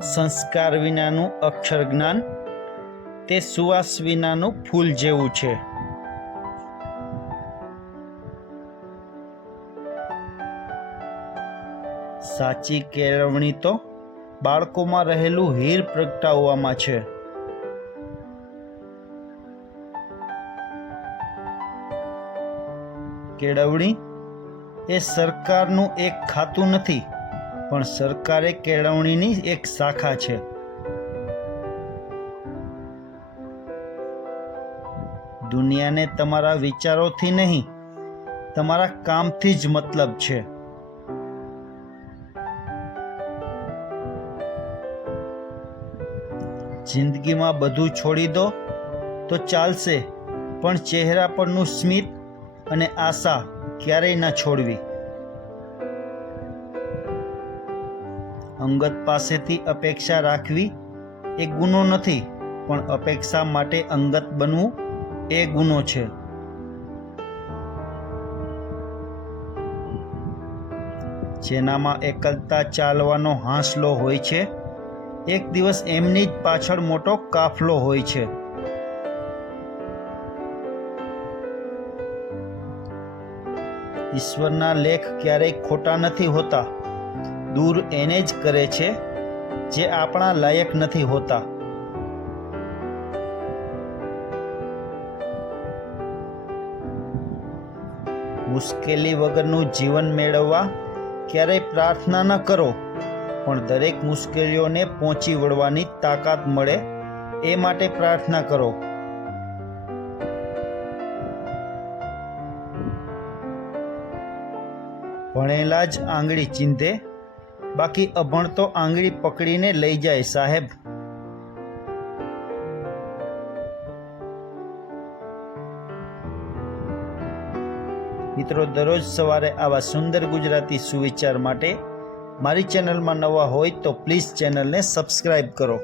સંસ્કાર વિનાનું અક્ષર જ્ઞાન, તે સુવાસ વિનાનું ફૂલ જેવું છે. સાચી કેળવણી તો બાળકોમાં રહેલું હીર પ્રગટાવવામાં છે. કેળવણી એ સરકારનું એક ખાતું નથી. પણ સરકારે કેળવણીની એક શાખા છે. દુનિયાને તમારા વિચારોથી નહીં, તમારા કામથી જ મતલબ છે. જિંદગીમાં બધું છોડી દો તો ચાલશે, પણ ચહેરા પરનું સ્મિત અને આશા ક્યારેય ના છોડવી. અંગત પાસેથી અપેક્ષા રાખવી એ ગુનો નથી, પણ અપેક્ષા માટે અંગત બનવું એ ગુનો છે. જેનામાં એકલતા ચાલવાનો હાંસલો હોય છે, એક દિવસ એમની જ પાછળ મોટો કાફલો હોય છે. ઈશ્વરના લેખ ક્યારેય ખોટા નથી હોતા. દૂર એને જ કરે છે, જે આપણા લાયક નથી હોતા. મુશ્કેલી વગરનું જીવન મેળવવા ક્યારેય પ્રાર્થના ન કરો, પણ દરેક મુશ્કેલીઓને પહોંચી વળવાની તાકાત મળે, એ માટે પ્રાર્થના કરો. ભણેલા જ આંગળી ચીંધે બાકી અભણ તો આંગળી પકડીને લઈ જાય સાહેબ. મિત્રો, દરરોજ સવારે આવા સુંદર ગુજરાતી સુવિચાર માટે મારી ચેનલમાં નવા હોય તો પ્લીઝ ચેનલને સબસ્ક્રાઈબ કરો.